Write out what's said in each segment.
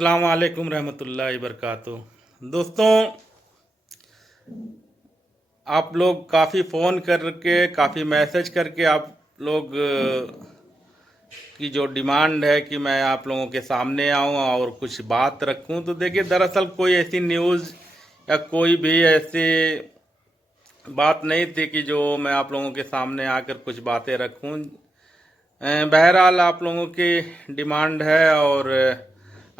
अस्सलाम वालेकुम रहमतुल्लाहि वबरकातुहू। दोस्तों, आप लोग काफ़ी फ़ोन करके काफ़ी मैसेज करके आप लोग की जो डिमांड है कि मैं आप लोगों के सामने आऊं और कुछ बात रखूं, तो देखिए दरअसल कोई ऐसी न्यूज़ या कोई भी ऐसी बात नहीं थी कि जो मैं आप लोगों के सामने आकर कुछ बातें रखूं। बहरहाल आप लोगों की डिमांड है और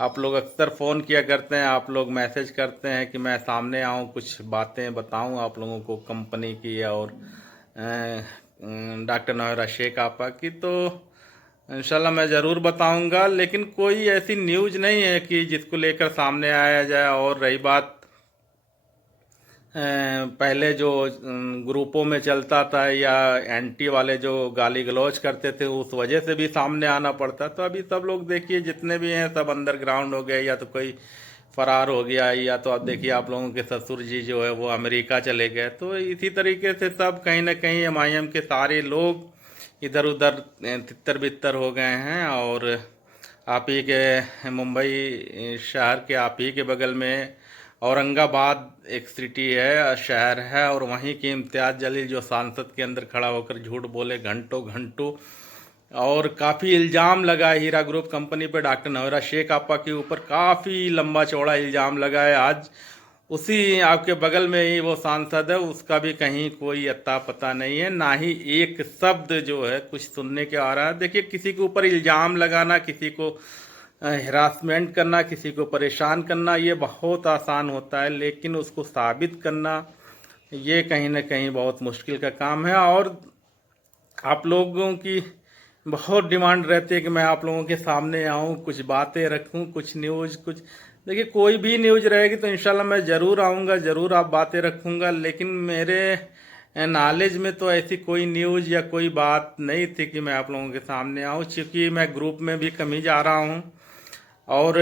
आप लोग अक्सर फ़ोन किया करते हैं, आप लोग मैसेज करते हैं कि मैं सामने आऊँ, कुछ बातें बताऊँ आप लोगों को कंपनी की और डॉक्टर नौयरा शेख आपा की। तो इंशाल्लाह मैं ज़रूर बताऊंगा, लेकिन कोई ऐसी न्यूज़ नहीं है कि जिसको लेकर सामने आया जाए। और रही बात पहले जो ग्रुपों में चलता था या एंटी वाले जो गाली गलौज करते थे, उस वजह से भी सामने आना पड़ता। तो अभी सब लोग देखिए जितने भी हैं सब अंडरग्राउंड हो गए, या तो कोई फरार हो गया, या तो अब देखिए आप लोगों के ससुर जी जो है वो अमेरिका चले गए। तो इसी तरीके से सब कहीं ना कहीं एमआईएम के सारे लोग इधर उधर तितर बितर हो गए हैं। और आप ही के मुंबई शहर के आप ही के बगल में औरंगाबाद एक सिटी है, शहर है, और वहीं की इम्तियाज़ जलील जो सांसद के अंदर खड़ा होकर झूठ बोले घंटों घंटों, और काफ़ी इल्ज़ाम लगा हीरा ग्रुप कंपनी पे, डॉक्टर नौयरा शेख आपा के ऊपर काफ़ी लंबा चौड़ा इल्ज़ाम लगा है। आज उसी आपके बगल में ही वो सांसद है, उसका भी कहीं कोई अता पता नहीं है, ना ही एक शब्द जो है कुछ सुनने के आ रहा है। देखिए किसी के ऊपर इल्ज़ाम लगाना, किसी को हिरासमेंट करना, किसी को परेशान करना, ये बहुत आसान होता है, लेकिन उसको साबित करना ये कहीं ना कहीं बहुत मुश्किल का काम है। और आप लोगों की बहुत डिमांड रहती है कि मैं आप लोगों के सामने आऊं, कुछ बातें रखूं, कुछ न्यूज़, कुछ देखिए कोई भी न्यूज़ रहेगी तो इंशाल्लाह मैं ज़रूर आऊँगा, ज़रूर आप बातें रखूँगा। लेकिन मेरे नॉलेज में तो ऐसी कोई न्यूज़ या कोई बात नहीं थी कि मैं आप लोगों के सामने आऊँ, क्योंकि मैं ग्रुप में भी कम ही जा रहा हूँ। और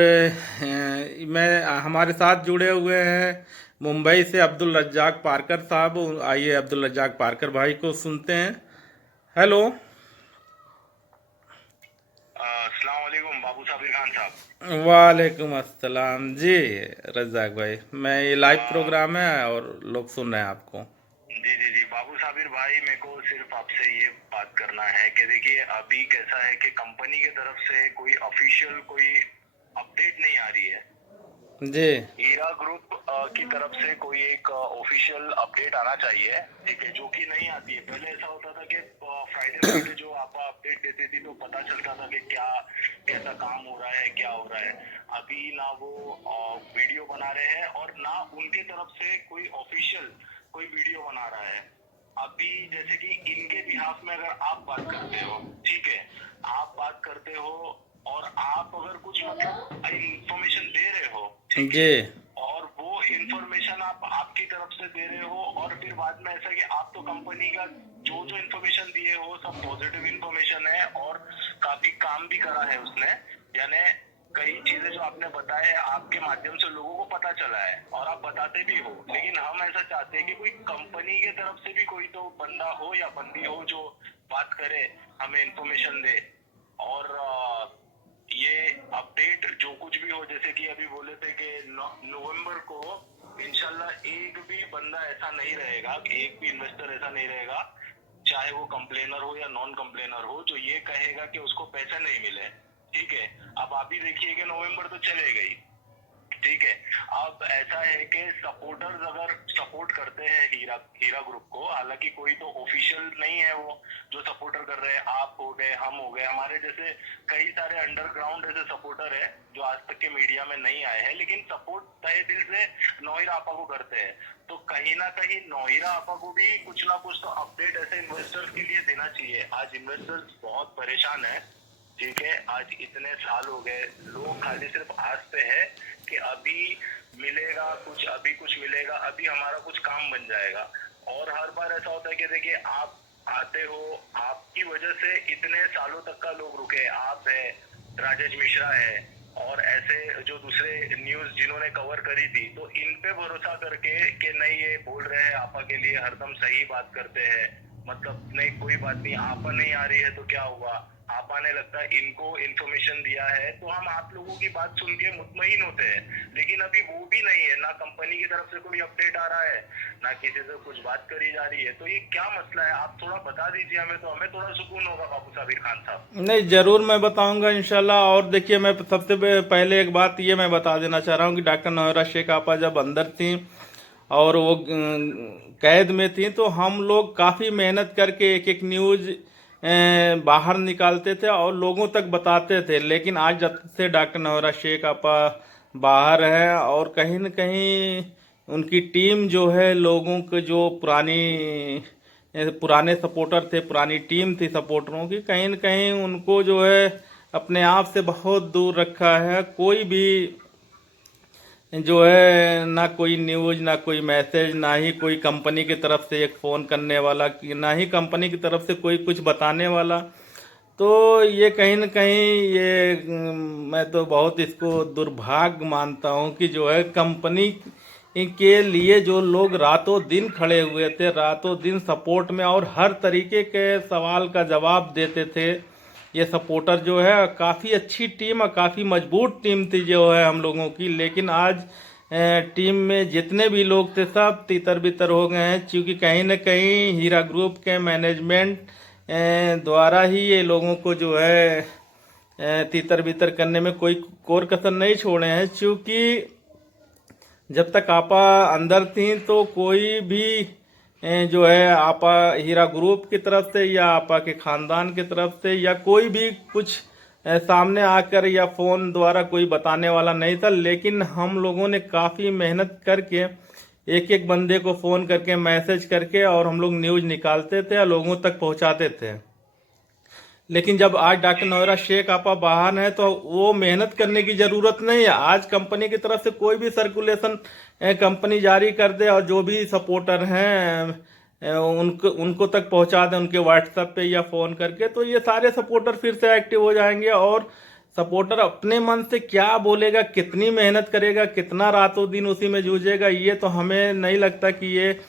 मैं हमारे साथ जुड़े हुए हैं मुंबई से अब्दुल रज्जाक पारकर साहब। आइए अब्दुल रज्जाक पारकर भाई को सुनते हैं। हेलो। अस्सलाम वालेकुम बाबू साबिर खान साहब। वालेकुम अस्सलाम जी। रज्जाक भाई, मैं ये लाइव आ, प्रोग्राम है और लोग सुन रहे हैं आपको। जी जी जी बाबू साबिर भाई, मेरे को सिर्फ आपसे ये बात करना है कि देखिए अभी कैसा है कि कंपनी की तरफ से कोई ऑफिशियल कोई अपडेट नहीं आ रही है। जी हीरा ग्रुप की तरफ से कोई एक ऑफिशियल अपडेट आना चाहिए, ठीक है, जो कि नहीं आती है। पहले ऐसा होता था कि फ्राइडे फ्राइडे जो आप अपडेट देती थी तो पता चलता था कि क्या कैसा काम हो रहा है, क्या हो रहा है। अभी ना वो वीडियो बना रहे हैं और ना उनके तरफ से कोई ऑफिशियल कोई वीडियो बना रहा है। अभी जैसे कि इनके बिहाफ में अगर आप बात करते हो, ठीक है, आप बात करते हो और आप अगर कुछ मतलब इंफॉर्मेशन दे रहे हो, ठीक जी है, और वो इंफॉर्मेशन आप आपकी तरफ से दे रहे हो और फिर बाद में ऐसा कि आप तो कंपनी का जो जो इंफॉर्मेशन दिए हो सब पॉजिटिव इंफॉर्मेशन है और काफी काम भी करा है उसने, यानी कई चीजें जो आपने बताए आपके माध्यम से लोगों को पता चला है और आप बताते भी हो। लेकिन हम ऐसा चाहते हैं कि कोई कंपनी की तरफ से भी कोई तो बंदा हो या बंदी हो जो बात करे, हमें इंफॉर्मेशन दे। और ये अपडेट जो कुछ भी हो, जैसे कि अभी बोले थे कि नवंबर को इंशाल्लाह एक भी बंदा ऐसा नहीं रहेगा, एक भी इन्वेस्टर ऐसा नहीं रहेगा, चाहे वो कंप्लेनर हो या नॉन कंप्लेनर हो, जो ये कहेगा कि उसको पैसे नहीं मिले। ठीक है, अब आप ही देखिए कि नवंबर तो चले गई, ठीक है। अब ऐसा है कि सपोर्टर्स अगर सपोर्ट करते हैं हीरा हीरा ग्रुप को, हालांकि कोई तो ऑफिशियल नहीं है वो जो सपोर्टर कर रहे हैं, आप हो गए, हम हो गए, हमारे जैसे कई सारे अंडरग्राउंड ऐसे सपोर्टर है जो आज तक के मीडिया में नहीं आए हैं, लेकिन सपोर्ट तहे दिल से नौहिरा आपा को करते हैं। तो कहीं ना कहीं नौहिरा आपा को भी कुछ ना कुछ तो अपडेट ऐसे इन्वेस्टर्स के लिए देना चाहिए। आज इन्वेस्टर्स बहुत परेशान है, ठीक है, आज इतने साल हो गए, लोग खाली सिर्फ आज पे है कि अभी मिलेगा कुछ, अभी कुछ मिलेगा, अभी हमारा कुछ काम बन जाएगा। और हर बार ऐसा होता है कि देखिए आप आते हो, आपकी वजह से इतने सालों तक का लोग रुके, आप है, राजेश मिश्रा है, और ऐसे जो दूसरे न्यूज जिन्होंने कवर करी थी, तो इन पे भरोसा करके कि नहीं ये बोल रहे हैं आपा के लिए, हरदम सही बात करते हैं, मतलब नहीं कोई बात नहीं, आपा नहीं आ रही है तो क्या हुआ, आपा ने लगता है इनको इन्फॉर्मेशन दिया है तो हम आप लोगों की बात सुन के मुतमईन होते हैं। लेकिन अभी वो भी नहीं है, ना कंपनी की तरफ से कोई अपडेट आ रहा है, ना किसी से कुछ बात करी जा रही है। तो ये क्या मसला है, आप थोड़ा बता दीजिए हमें, तो हमें थोड़ा सुकून होगा बाबू साबिर खान साहब। नहीं, जरूर मैं बताऊंगा इंशाल्लाह। और देखिए, मैं सबसे पहले एक बात ये मैं बता देना चाह रहा हूँ कि डॉक्टर नौरा शेख आपा जब अंदर थी और वो कैद में थी, तो हम लोग काफ़ी मेहनत करके एक एक न्यूज़ बाहर निकालते थे और लोगों तक बताते थे। लेकिन आज जब से डॉक्टर नौरा शेख आपा बाहर है और कहीं न कहीं उनकी टीम जो है, लोगों के जो पुराने सपोर्टर थे, पुरानी टीम थी सपोर्टरों की, कहीं न कहीं उनको जो है अपने आप से बहुत दूर रखा है। कोई भी जो है ना कोई न्यूज़, ना कोई मैसेज, ना ही कोई कंपनी की तरफ से एक फ़ोन करने वाला, ना ही कंपनी की तरफ से कोई कुछ बताने वाला। तो ये कहीं न कहीं ये मैं तो बहुत इसको दुर्भाग्य मानता हूँ कि जो है कंपनी के लिए जो लोग रातों दिन खड़े हुए थे, रातों दिन सपोर्ट में और हर तरीके के सवाल का जवाब देते थे, ये सपोर्टर जो है काफ़ी अच्छी टीम और काफ़ी मजबूत टीम थी जो है हम लोगों की। लेकिन आज टीम में जितने भी लोग थे सब तितर बितर हो गए हैं, क्योंकि कहीं न कहीं हीरा ग्रुप के मैनेजमेंट द्वारा ही ये लोगों को जो है तितर बितर करने में कोई कोर कसर नहीं छोड़े हैं। क्योंकि जब तक आपा अंदर थी तो कोई भी जो है आपा हीरा ग्रुप की तरफ से या आपा के खानदान की तरफ से या कोई भी कुछ सामने आकर या फोन द्वारा कोई बताने वाला नहीं था। लेकिन हम लोगों ने काफ़ी मेहनत करके एक एक बंदे को फ़ोन करके मैसेज करके और हम लोग न्यूज़ निकालते थे और लोगों तक पहुंचाते थे। लेकिन जब आज डॉक्टर नौरा शेख आपा बाहर है तो वो मेहनत करने की ज़रूरत नहीं है। आज कंपनी की तरफ से कोई भी सर्कुलेशन कंपनी जारी कर दे और जो भी सपोर्टर हैं उनको उनको तक पहुंचा दें उनके व्हाट्सएप पे या फ़ोन करके, तो ये सारे सपोर्टर फिर से एक्टिव हो जाएंगे। और सपोर्टर अपने मन से क्या बोलेगा, कितनी मेहनत करेगा, कितना रातों दिन उसी में जूझेगा, ये तो हमें नहीं लगता कि ये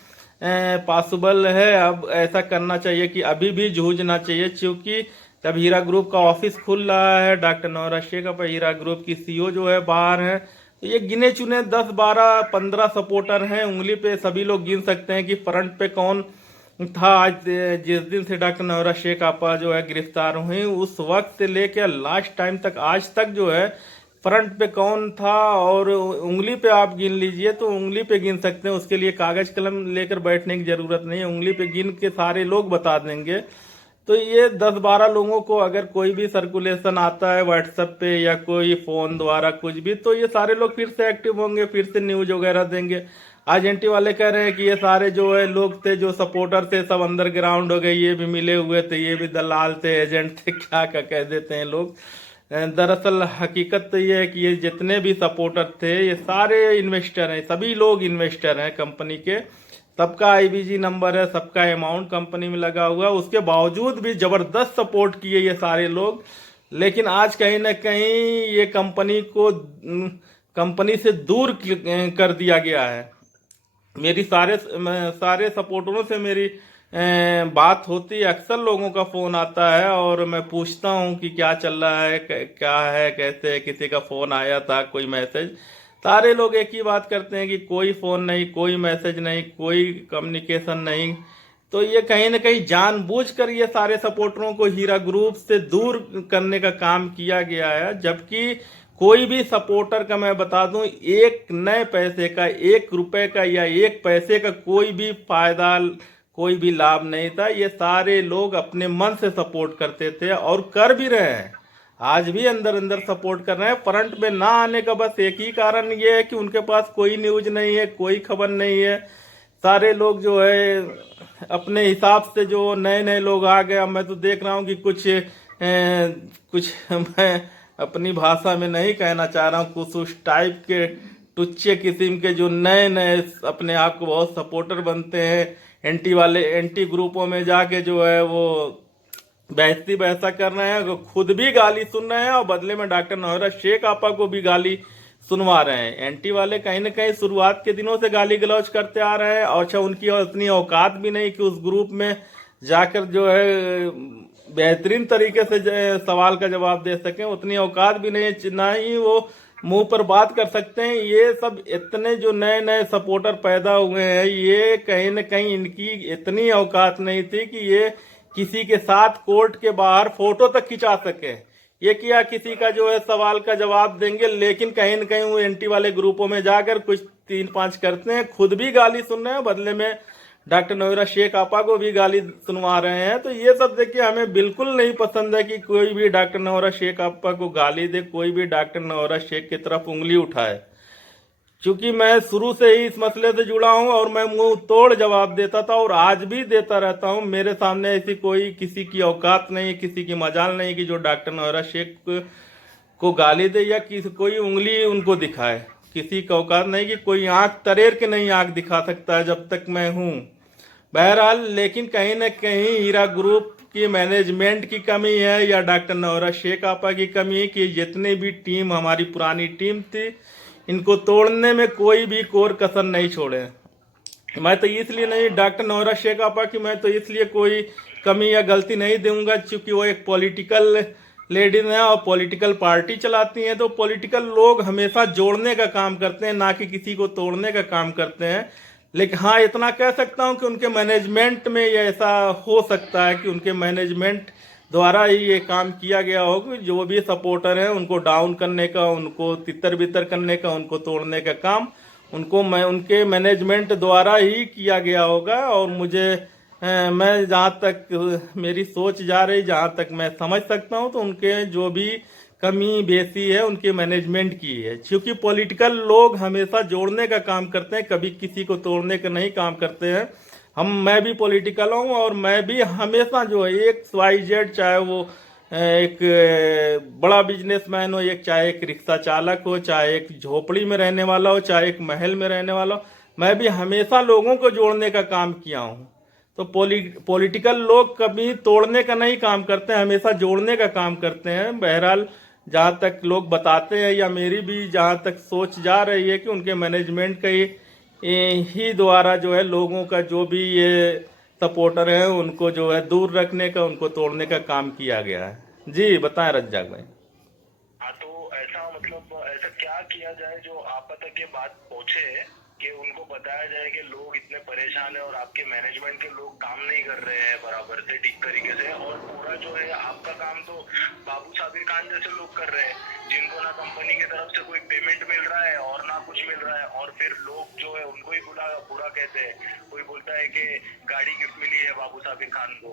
पॉसिबल है। अब ऐसा करना चाहिए कि अभी भी जूझना चाहिए, क्योंकि तब हीरा ग्रुप का ऑफिस खुल रहा है, डॉक्टर नौरा शेख आपा हीरा ग्रुप की सीईओ जो है बाहर है। तो ये गिने चुने 10 12 15 सपोर्टर हैं, उंगली पे सभी लोग गिन सकते हैं कि फ्रंट पे कौन था। आज जिस दिन से डॉक्टर नौरा शेख आपा जो है गिरफ्तार हुई, उस वक्त से लेकर लास्ट टाइम तक आज तक जो है फ्रंट पे कौन था, और उंगली पे आप गिन लीजिए तो उंगली पे गिन सकते हैं। उसके लिए कागज कलम लेकर बैठने की जरूरत नहीं है, उंगली पे गिन के सारे लोग बता देंगे। तो ये 10-12 लोगों को अगर कोई भी सर्कुलेशन आता है व्हाट्सएप पे या कोई फोन द्वारा कुछ भी, तो ये सारे लोग फिर से एक्टिव होंगे, फिर से न्यूज वगैरह देंगे। आज एनटी वाले कह रहे हैं कि ये सारे जो है लोग थे, जो सपोर्टर थे, सब अंडर ग्राउंड हो गए, ये भी मिले हुए थे, ये भी दलाल थे, एजेंट थे, क्या क्या कह देते हैं लोग। दरअसल हकीकत तो ये है कि ये जितने भी सपोर्टर थे ये सारे इन्वेस्टर हैं, सभी लोग इन्वेस्टर हैं कंपनी के। सबका आईबीजी नंबर है, सबका अमाउंट कंपनी में लगा हुआ है, उसके बावजूद भी जबरदस्त सपोर्ट किए ये सारे लोग। लेकिन आज कहीं ना कहीं ये कंपनी से दूर कर दिया गया है। मेरी सारे सपोर्टरों से मेरी बात होती है, अक्सर लोगों का फोन आता है और मैं पूछता हूँ कि क्या चल रहा है, क्या है, कैसे है, किसी का फोन आया था, कोई मैसेज। सारे लोग एक ही बात करते हैं कि कोई फोन नहीं, कोई मैसेज नहीं, कोई कम्युनिकेशन नहीं। तो ये कहीं ना कहीं जानबूझकर ये सारे सपोर्टरों को हीरा ग्रुप से दूर करने का काम किया गया है। जबकि कोई भी सपोर्टर का मैं बता दूं, एक नए पैसे का, 1 रुपए का या 1 पैसे का कोई भी फायदा, कोई भी लाभ नहीं था। ये सारे लोग अपने मन से सपोर्ट करते थे और कर भी रहे हैं, आज भी अंदर अंदर सपोर्ट कर रहे हैं। फ्रंट में ना आने का बस एक ही कारण ये है कि उनके पास कोई न्यूज नहीं है, कोई खबर नहीं है। सारे लोग जो है अपने हिसाब से, जो नए नए लोग आ गए, मैं तो देख रहा हूँ कि कुछ मैं अपनी भाषा में नहीं कहना चाह रहा हूँ, कुछ उस टाइप के टुच्चे किस्म के जो नए नए अपने आप को बहुत सपोर्टर बनते हैं, एंटी ग्रुपों में जाके जो है वो बेइज्जती वैसा कर रहे हैं, खुद भी गाली सुन रहे हैं और बदले में डॉक्टर नौरा शेख आपा को भी गाली सुनवा रहे हैं। एंटी वाले कहीं ना कहीं शुरुआत के दिनों से गाली गलौज करते आ रहे हैं और अच्छा उनकी उतनी औकात भी नहीं कि उस ग्रुप में जाकर जो है बेहतरीन तरीके से सवाल का जवाब दे सकें, उतनी औकात भी नहीं है, ना ही वो मुंह पर बात कर सकते हैं। ये सब इतने जो नए नए सपोर्टर पैदा हुए हैं, ये कहीं न कहीं इनकी इतनी औकात नहीं थी कि ये किसी के साथ कोर्ट के बाहर फोटो तक खिंचा सके। ये किया किसी का जो है सवाल का जवाब देंगे, लेकिन कहीं न कहीं वो एंटी वाले ग्रुपों में जाकर कुछ 3-5 करते हैं, खुद भी गाली सुन रहे हैं, बदले में डॉक्टर नौरा शेख आपा को भी गाली सुनवा रहे हैं। तो ये सब देखिए हमें बिल्कुल नहीं पसंद है कि कोई भी डॉक्टर नौरा शेख आपा को गाली दे, कोई भी डॉक्टर नौरा शेख की तरफ उंगली उठाए। क्योंकि मैं शुरू से ही इस मसले से जुड़ा हूं और मैं मुंह तोड़ जवाब देता था और आज भी देता रहता हूं। मेरे सामने ऐसी कोई किसी की औकात नहीं, किसी की मजाल नहीं कि जो डॉक्टर नौरा शेख को गाली दे या किसी कोई उंगली उनको दिखाए। किसी का औकात नहीं कि कोई आंख तरेर के नहीं आंख दिखा सकता है जब तक मैं हूं। बहरहाल लेकिन कहीं न कहीं हीरा ग्रुप की मैनेजमेंट की कमी है या डॉक्टर नौरा शेख आपा की कमी है कि जितनी भी टीम हमारी पुरानी टीम थी, इनको तोड़ने में कोई भी कोर कसर नहीं छोड़े। मैं तो इसलिए नहीं, डॉक्टर नौरा शेख आपा की मैं तो इसलिए कोई कमी या गलती नहीं दूंगा क्योंकि वो एक पॉलिटिकल लेडीज हैं और पॉलिटिकल पार्टी चलाती हैं। तो पॉलिटिकल लोग हमेशा जोड़ने का काम करते हैं, ना कि किसी को तोड़ने का काम करते हैं। लेकिन हाँ, इतना कह सकता हूं कि उनके मैनेजमेंट में ये ऐसा हो सकता है कि उनके मैनेजमेंट द्वारा ही ये काम किया गया हो कि जो भी सपोर्टर हैं उनको डाउन करने का, उनको तितर बितर करने का, उनको तोड़ने का काम उनके मैनेजमेंट द्वारा ही किया गया होगा। और मैं जहाँ तक मेरी सोच जा रही, जहाँ तक मैं समझ सकता हूँ, तो उनके जो भी कमी बेसी है उनके मैनेजमेंट की है। क्योंकि पॉलिटिकल लोग हमेशा जोड़ने का काम करते हैं, कभी किसी को तोड़ने का नहीं काम करते हैं। मैं भी पॉलिटिकल हूँ और मैं भी हमेशा जो है एक XYZ, चाहे वो एक बड़ा बिजनेसमैन हो, एक चाहे एक रिक्शा चालक हो, चाहे एक झोपड़ी में रहने वाला हो, चाहे एक महल में रहने वाला हो, मैं भी हमेशा लोगों को जोड़ने का काम किया हूँ। तो पॉलिटिकल लोग कभी तोड़ने का नहीं काम करते हैं, हमेशा जोड़ने का काम करते हैं। बहरहाल जहाँ तक लोग बताते हैं या मेरी भी जहाँ तक सोच जा रही है कि उनके मैनेजमेंट का ही द्वारा जो है लोगों का जो भी ये सपोर्टर है उनको जो है दूर रखने का, उनको तोड़ने का काम किया गया है। जी बताएं रज्जाक भाई। हाँ, तो ऐसा मतलब ऐसा क्या किया जाए जो आप तक ये बात पहुंचे कि उनको बताया जाए कि लोग इतने परेशान हैं और आपके मैनेजमेंट के लोग काम नहीं कर रहे हैं बराबर से ठीक तरीके से, और पूरा जो है आपका काम तो बाबू साबिर खान जैसे लोग कर रहे हैं जिनको ना कंपनी की तरफ से कोई पेमेंट मिल रहा है और ना कुछ मिल रहा है, और फिर लोग जो है उनको ही बुरा कहते हैं। कोई बोलता है कि गाड़ी गिफ्ट मिली है बाबू साबिर खान को,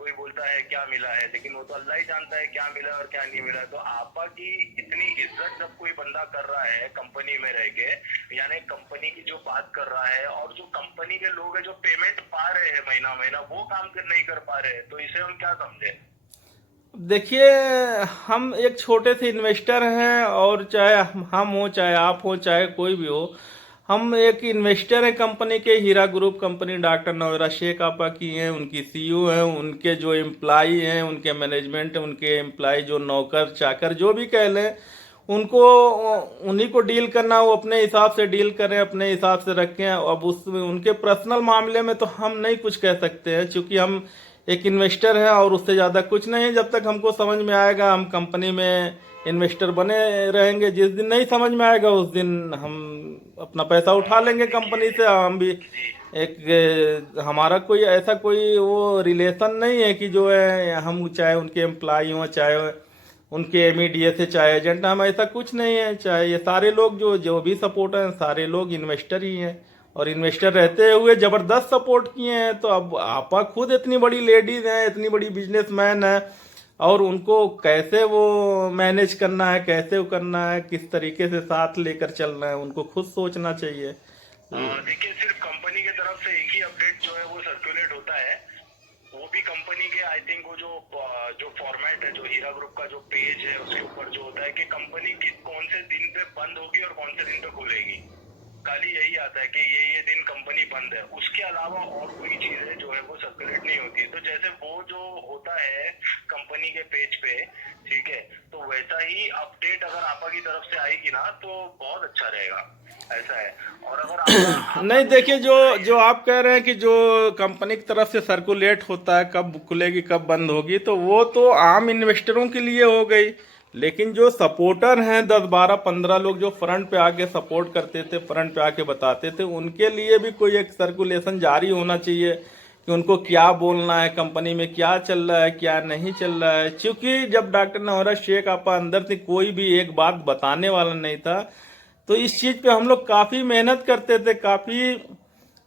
कोई बोलता है क्या मिला है, लेकिन वो तो अल्लाह ही जानता है क्या मिला और क्या नहीं मिला। तो आपा की इतनी इज्जत जब कोई बंदा कर रहा है कंपनी में रह के, यानी कंपनी की जो बात कर रहा है, और जो कंपनी के लोग हैं जो पेमेंट पा रहे हैं महीना महीना, वो काम नहीं कर पा रहे हैं, तो इसे हम क्या समझे? देखिए, हम एक छोटे से इन्वेस्टर हैं और चाहे हम हो, चाहे आप हो, चाहे कोई भी हो, हम एक इन्वेस्टर हैं कंपनी के। Heera group company doctor Nowhera Shaikh आपा की हैं, उनकी CEO हैं, उनके जो एम्प्लाई हैं, उनके मैनेजमेंट, उनके एम्प्लाई जो नौकर चाकर जो भी कह लें, उनको उन्हीं को डील करना, वो अपने हिसाब से डील करें, अपने हिसाब से रखें। अब उनके पर्सनल मामले में तो हम नहीं कुछ कह सकते हैं क्योंकि हम एक इन्वेस्टर हैं और उससे ज़्यादा कुछ नहीं है। जब तक हमको समझ में आएगा हम कंपनी में इन्वेस्टर बने रहेंगे, जिस दिन नहीं समझ में आएगा उस दिन हम अपना पैसा उठा लेंगे कंपनी से। हम भी हमारा कोई ऐसा कोई वो रिलेशन नहीं है कि जो है हम चाहे उनके एम्प्लॉय हों, चाहे उनके मीडिया से, चाहे एजेंट, हम ऐसा कुछ नहीं है। चाहे ये सारे लोग जो जो भी सपोर्टर हैं, सारे लोग इन्वेस्टर ही हैं और इन्वेस्टर रहते हुए ज़बरदस्त सपोर्ट किए हैं। तो अब आपा खुद इतनी बड़ी लेडीज हैं, इतनी बड़ी बिजनेसमैन है, और उनको कैसे वो मैनेज करना है, कैसे वो करना है, किस तरीके से साथ लेकर चलना है, उनको खुद सोचना चाहिए। देखिए, सिर्फ कंपनी की तरफ से एक ही अपडेट जो है वो सर्कुलेट होता है, वो भी कंपनी के आई थिंक वो जो फॉर्मेट है, जो हीरा ग्रुप का जो पेज है उसके ऊपर जो होता है कि कंपनी कौन से दिन पे बंद होगी और कौन से दिन पे खुलेगी। खाली यही आता है कि ये दिन कंपनी बंद है, उसके अलावा और कोई चीजें जो है वो सर्कुलेट नहीं होती। तो जैसे वो जो होता है कंपनी के पेज पे, ठीक है, तो वैसा ही अपडेट अगर आपा की तरफ से आएगी ना तो बहुत अच्छा रहेगा, ऐसा है। और अगर आपका नहीं कुछ देखिए, लोग जो बोल रहे जो हैं, आप कह रहे हैं कि जो कंपनी की तरफ से सर्कुलेट होता है कब खुलेगी कब बंद होगी, तो वो तो आम इन्वेस्टरों के लिए हो गई। लेकिन जो सपोर्टर हैं 10 12 15 लोग जो फ्रंट पे आके सपोर्ट करते थे, फ्रंट पे आके बताते थे, उनके लिए भी कोई एक सर्कुलेशन जारी होना चाहिए कि उनको क्या बोलना है, कंपनी में क्या चल रहा है क्या नहीं चल रहा है। क्योंकि जब डॉक्टर नौरा शेख आपा अंदर थे, कोई भी एक बात बताने वाला नहीं था। तो इस चीज पे हम लोग काफी मेहनत करते थे, काफी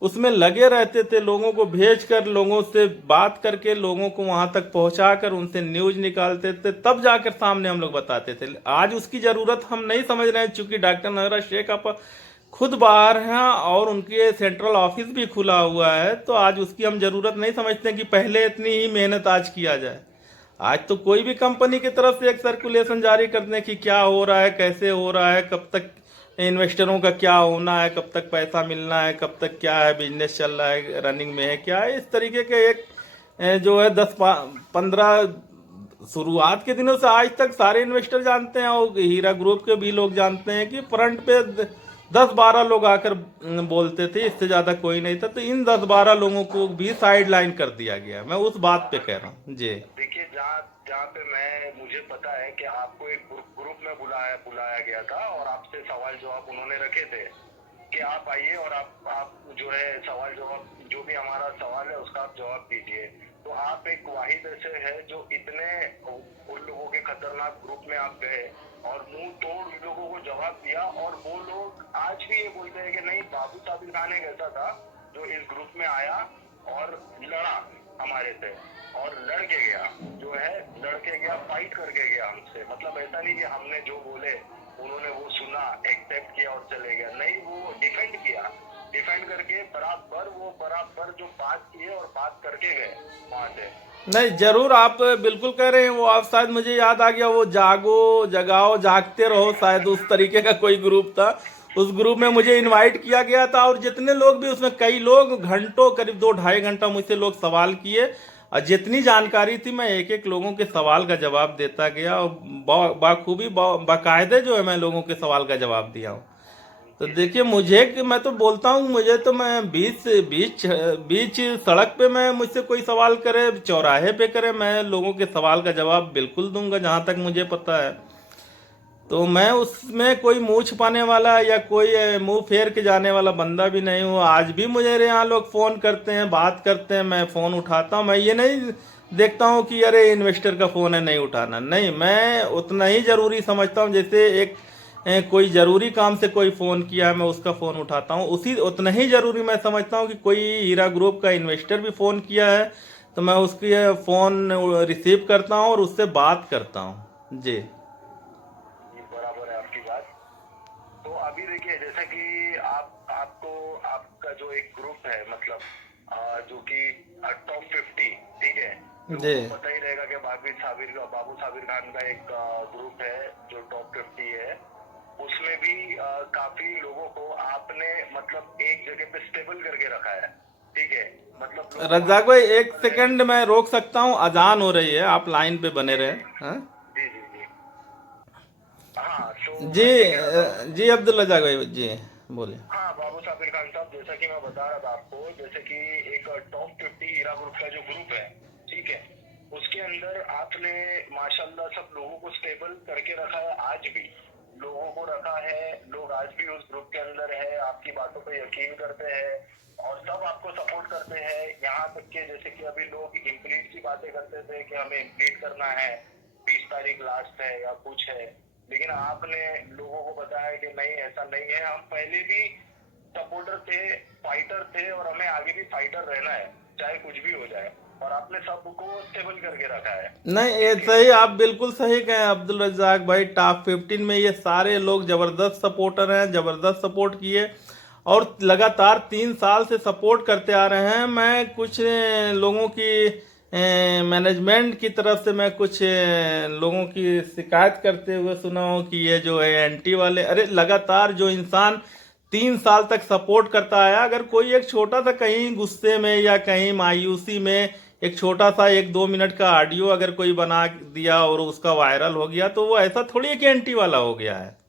उसमें लगे रहते थे, लोगों को भेज कर, लोगों से बात करके, लोगों को वहां तक पहुंचा कर उनसे न्यूज निकालते थे, तब जाकर सामने हम लोग बताते थे। आज उसकी जरूरत हम नहीं समझ रहे हैं, चूंकि डॉक्टर नौरा शेख आप खुद बाहर हैं और उनके सेंट्रल ऑफिस भी खुला हुआ है, तो आज उसकी हम जरूरत नहीं समझते कि पहले इतनी ही मेहनत आज किया जाए। आज तो कोई भी कंपनी की तरफ से एक सर्कुलेशन जारी कर दें कि क्या हो रहा है, कैसे हो रहा है, कब तक इन्वेस्टरों का क्या होना है, कब तक पैसा मिलना है, कब तक क्या है, बिजनेस चल रहा है, रनिंग में है क्या है, इस तरीके के एक जो है 10 15 शुरुआत के दिनों से आज तक सारे इन्वेस्टर जानते हैं और हीरा ग्रुप के भी लोग जानते हैं कि फ्रंट पे 10 12 लोग आकर बोलते थे, इससे ज्यादा कोई नहीं था। तो इन 10 12 लोगों को भी साइड लाइन कर दिया गया। मैं उस बात पे कह रहा हूँ जी। देखिए जहाँ जहाँ पे मुझे पता है कि आपको एक ग्रुप में बुलाया बुलाया गया था और आपसे सवाल जवाब उन्होंने रखे थे कि आप आइए और आप जो है सवाल जवाब, जो भी हमारा सवाल है उसका आप जवाब दीजिए। तो आप एक वाहिद ऐसे है जो इतने उन लोगों के खतरनाक ग्रुप में आप गए और मुंह तोड़ उन लोगों को जवाब दिया। और वो लोग आज भी ये बोलते हैं कि नहीं, बाबू साबिर खान एक ऐसा था जो इस ग्रुप में आया और लड़ा हमारे से और लड़के गया, जो है लड़के गया, फाइट करके गया हमसे। मतलब ऐसा नहीं कि हमने जो बोले उन्होंने वो सुना, एक्सेप्ट किया और चले गया, नहीं, वो डिफेंड किया, डिफेंड करके बराबर जो बात किए और बात करके गए वहां से। नहीं जरूर, आप बिल्कुल कह रहे हैं। वो आप शायद, मुझे याद आ गया, वो जागो जगाओ जागते रहो, शायद उस तरीके का कोई ग्रुप था। उस ग्रुप में मुझे इनवाइट किया गया था और जितने लोग भी उसमें, कई लोग घंटों, करीब 2 2.5 घंटा मुझसे लोग सवाल किए और जितनी जानकारी थी मैं एक एक लोगों के सवाल का जवाब देता गया और बाखूबी बाकायदे जो है मैं लोगों के सवाल का जवाब दिया हूँ। तो देखिए, मैं तो बोलता हूँ, मुझे तो मैं बीच बीच बीच सड़क पे मैं मुझसे कोई सवाल करे, चौराहे पे करे, मैं लोगों के सवाल का जवाब बिल्कुल दूंगा जहां तक मुझे पता है। तो मैं उसमें कोई मुंह छुपाने वाला या कोई मुंह फेर के जाने वाला बंदा भी नहीं हूँ। आज भी मुझे यहाँ लोग फोन करते हैं, बात करते हैं, मैं फोन उठाता हूँ। मैं ये नहीं देखता हूँ कि अरे इन्वेस्टर का फोन है नहीं उठाना, नहीं, मैं उतना ही जरूरी समझता हूँ जैसे एक कोई जरूरी काम से कोई फोन किया है मैं उसका फोन उठाता हूँ, उसी उतना ही जरूरी मैं समझता हूँ कि कोई हीरा ग्रुप का इन्वेस्टर भी फोन किया है तो मैं उसकी फोन रिसीव करता हूँ और उससे बात करता हूँ जी। ये बराबर है आपकी बात। तो अभी देखिए जैसा कि आपको आपका जो एक ग्रुप है, मतलब जो कि टॉप 50, ठीक है, जी। तो पता ही रहेगा कि बाबू साबिर खान का एक ग्रुप है जो टॉप 50 है। उसमें भी काफी लोगों को आपने मतलब एक जगह पे स्टेबल करके रखा है, ठीक है, मतलब लोग रज्जाक भाई, एक सेकंड मैं रोक सकता हूँ, अजान हो रही है, आप लाइन पे बने रहे। हाँ जी जी जी। हाँ, तो जी, मैं ये कह रहा था, जी अब्दुल रज्जाक भाई जी, बोलिए। हाँ बाबू साबिर खान साहब, जैसा कि मैं बता रहा था आपको, जैसे कि एक टॉप 50 हीरा ग्रुप का जो ग्रुप है, ठीक है, उसके अंदर आपने माशाल्लाह सब लोगों को स्टेबल करके रखा है। आज भी लोगों को रखा है, लोग आज भी उस ग्रुप के अंदर है, आपकी बातों पर यकीन करते हैं और सब आपको सपोर्ट करते हैं। यहाँ तक के जैसे कि अभी लोग इम्प्लीट की बातें करते थे कि हमें इम्प्लीट करना है, 20 तारीख लास्ट है या कुछ है, लेकिन आपने लोगों को बताया कि नहीं, ऐसा नहीं है, हम पहले भी सपोर्टर थे, फाइटर थे और हमें आगे भी फाइटर रहना है, चाहे कुछ भी हो जाए। और आपने सबको स्टेबल करके रखा है। नहीं, ये सही, आप बिल्कुल सही कहें अब्दुल रज्जाक भाई। टॉप 15 में ये सारे लोग जबरदस्त सपोर्टर हैं, जबरदस्त सपोर्ट किए और लगातार 3 साल से सपोर्ट करते आ रहे हैं। मैं कुछ लोगों की मैनेजमेंट की तरफ से मैं कुछ लोगों की शिकायत करते हुए सुना हूँ कि ये जो है एंटी वाले, अरे लगातार जो इंसान 3 साल तक सपोर्ट करता आया। अगर कोई एक छोटा सा कहीं गुस्से में या कहीं मायूसी में एक छोटा सा 1-2 मिनट का ऑडियो अगर कोई बना दिया और उसका वायरल हो गया, तो वो ऐसा थोड़ी है कि एंटी वाला हो गया है।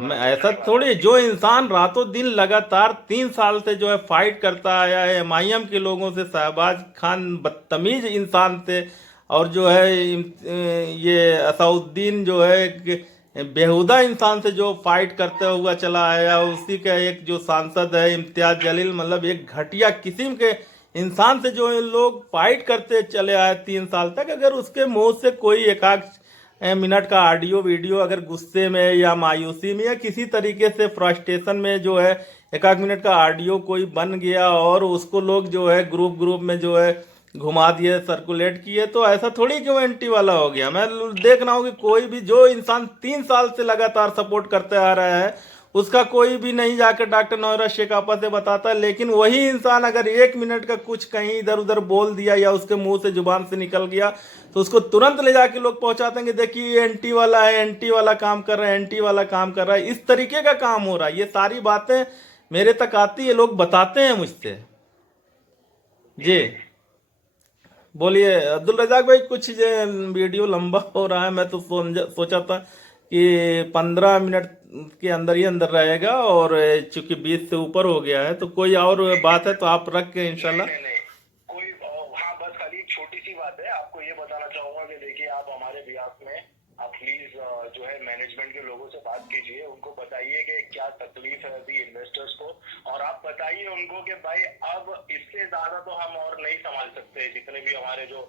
मैं ऐसा थोड़ी, जो इंसान रातों दिन लगातार 3 साल से जो है फाइट करता आया है एमआईएम के लोगों से, शहबाज खान बदतमीज इंसान थे, और जो है ये असाउद्दीन जो है बेहुदा इंसान से जो फाइट करते हुआ चला आया, उसी का एक जो सांसद है इम्तियाज जलील, मतलब एक घटिया किस्म के इंसान से जो लोग फाइट करते चले आए 3 साल तक, अगर उसके मुंह से कोई एकाध मिनट का ऑडियो वीडियो अगर गुस्से में या मायूसी में या किसी तरीके से फ्रस्ट्रेशन में जो है एकाध मिनट का ऑडियो कोई बन गया और उसको लोग जो है ग्रुप में जो है घुमा दिए, सर्कुलेट किए, तो ऐसा थोड़ी कि वो एंटी वाला हो गया। मैं देख रहा हूँ कि कोई भी जो इंसान 3 साल से लगातार सपोर्ट करते आ रहा है उसका कोई भी नहीं जाकर डॉक्टर नौरा शेख आपा से बताता, लेकिन वही इंसान अगर 1 मिनट का कुछ कहीं इधर उधर बोल दिया या उसके मुंह से जुबान से निकल गया तो उसको तुरंत ले जाके लोग पहुंचाते हैं कि देखिए ये एंटी वाला है, एंटी वाला काम कर रहा है, एंटी वाला काम कर रहा है। इस तरीके का काम हो रहा है। ये सारी बातें मेरे तक आती है, लोग बताते हैं मुझसे। जी बोलिए अब्दुल रजाक भाई, कुछ वीडियो लंबा हो रहा है, मैं तो सोचा था कि 15 मिनट के अंदर ही अंदर रहेगा, और चूंकि 20 से ऊपर हो गया है तो कोई और बात है तो आप रख के इंशाल्लाह। नहीं कोई, हाँ बस खाली एक छोटी सी बात है, आपको ये बताना चाहूंगा कि देखिए आप हमारे बिहाफ में आप प्लीज जो है मैनेजमेंट के लोगों से बात कीजिए, उनको बताइए कि क्या तकलीफ है अभी इन्वेस्टर्स को, और आप बताइए उनको कि भाई अब इससे ज्यादा तो हम और नहीं संभाल सकते जितने भी हमारे जो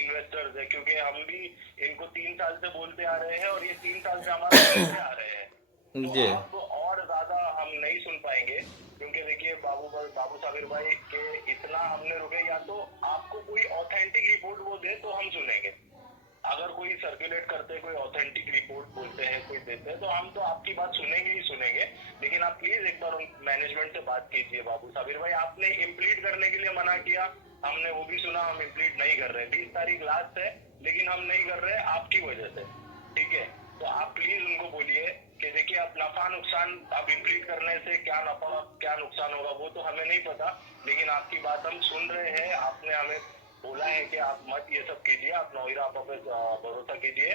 इन्वेस्टर्स है, क्योंकि हम भी इनको 3 साल से बोलते आ रहे हैं और ये 3 साल से हमारे बोलते आ रहे हैं, तो अब और ज्यादा हम नहीं सुन पाएंगे, क्योंकि देखिए बाबू साबिर भाई के इतना हमने रुके, या तो आपको कोई ऑथेंटिक रिपोर्ट वो दे तो हम सुनेंगे, अगर कोई सर्कुलेट करते हैं, कोई ऑथेंटिक रिपोर्ट बोलते हैं, कोई देते हैं, तो हम तो आपकी बात सुनेंगे ही सुनेंगे, लेकिन आप प्लीज एक बार मैनेजमेंट से बात कीजिए। बाबू साबिर भाई आपने इम्प्लीट करने के लिए मना किया, हमने वो भी सुना, हम इम्प्लीट नहीं कर रहे, 20 तारीख लास्ट है, लेकिन हम नहीं कर रहे आपकी वजह से, ठीक है। तो आप प्लीज उनको बोलिए कि देखिए आप नफा नुकसान, आप इम्प्लीट करने से क्या नफा क्या नुकसान होगा वो तो हमें नहीं पता, लेकिन आपकी बात हम सुन रहे हैं। आपने हमें बोला है कि आप मत ये सब कीजिए, आप नौरा आपा पे भरोसा कीजिए,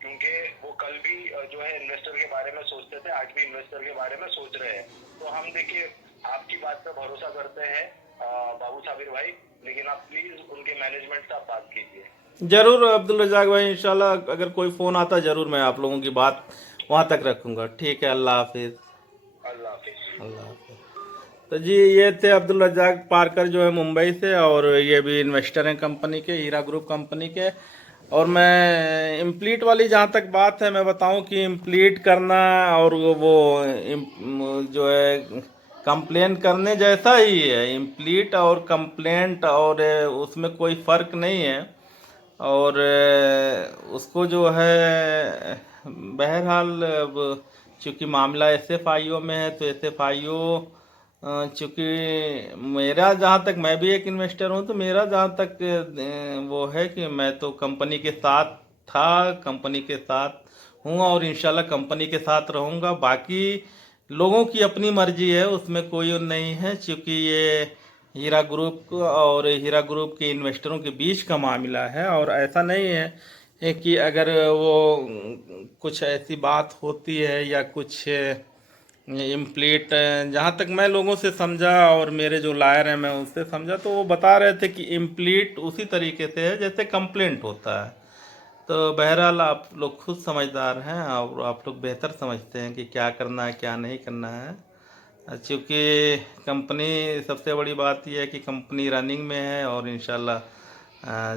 क्योंकि वो कल भी जो है इन्वेस्टर के बारे में सोचते थे, आज भी इन्वेस्टर के बारे में सोच रहे हैं, तो हम देखिए आपकी बात पे भरोसा करते हैं बाबू साबिर भाई, लेकिन आप प्लीज उनके मैनेजमेंट से आप बात कीजिए। जरूर अब्दुल रजाक भाई, इंशाल्लाह अगर कोई फोन आता जरूर मैं आप लोगों की बात वहां तक रखूंगा। ठीक है, अल्लाह हाफिज। अल्लाह हाफिज। अल्लाह हाफिज। तो जी ये थे अब्दुल रजाक पारकर जो है मुंबई से, और ये भी इन्वेस्टर हैं कंपनी के, हीरा ग्रुप कंपनी के। और मैं इम्प्लीट वाली जहाँ तक बात है मैं बताऊं कि इम्प्लीट करना और वो जो है कंप्लेन करने जैसा ही है, इम्प्लीट और कंप्लेंट, और उसमें कोई फ़र्क नहीं है। और उसको जो है बहरहाल चूँकि मामला SFIO में है तो SFIO, चूँकि मेरा जहाँ तक, मैं भी एक इन्वेस्टर हूँ, तो मेरा जहाँ तक वो है कि मैं तो कंपनी के साथ था, कंपनी के साथ हूँ और इंशाल्लाह कंपनी के साथ रहूँगा। बाकी लोगों की अपनी मर्जी है, उसमें कोई नहीं है, क्योंकि ये हीरा ग्रुप और हीरा ग्रुप के इन्वेस्टरों के बीच का मामला है। और ऐसा नहीं है कि अगर वो कुछ ऐसी बात होती है या कुछ इम्प्लीट, जहाँ तक मैं लोगों से समझा और मेरे जो लायर हैं मैं उससे समझा, तो वो बता रहे थे कि इम्प्लीट उसी तरीके से है जैसे कंप्लेंट होता है। तो बहरहाल आप लोग खुद समझदार हैं और आप लोग बेहतर समझते हैं कि क्या करना है क्या नहीं करना है, क्योंकि कंपनी, सबसे बड़ी बात यह है कि कंपनी रनिंग में है और इंशाल्लाह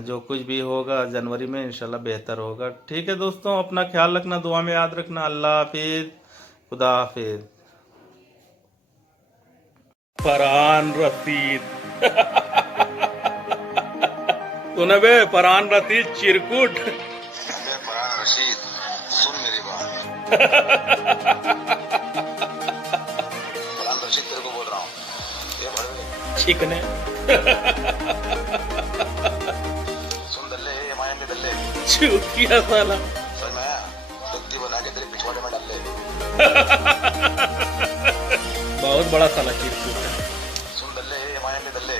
जो कुछ भी होगा जनवरी में इंशाल्लाह बेहतर होगा। ठीक है दोस्तों, अपना ख्याल रखना, दुआ में याद रखना। अल्लाह हाफिज़, खुदा हाफिज़। फरहान रशीद तूने बे फरहान रशीद चिरकुट, फरहान रशीद सुन मेरी बात। फरहान रशीद तेरे को बोल रहा हूँ, ये भड़वे चिकने सुन दल्ले, ये मायन के दल्ले चूतिया साला, समझ में आया? तख्ती बना के तेरे पिछवाड़े में डाल ले। बहुत बड़ा साला चिरकुट है। सुन दल्ले, ये मायने दल्ले।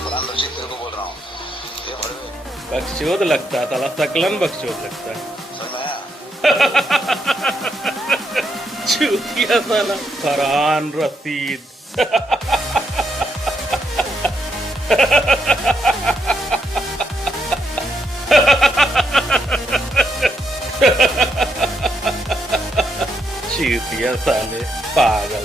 फरहान रशीद तेरे को बोल रहा हूँ, ये भड़वे। बकचोद लगता है साला, सकलन बकचोद लगता है। समझ में आया? चूतिया साला फरहान रशीद। चूतिया साले पागल।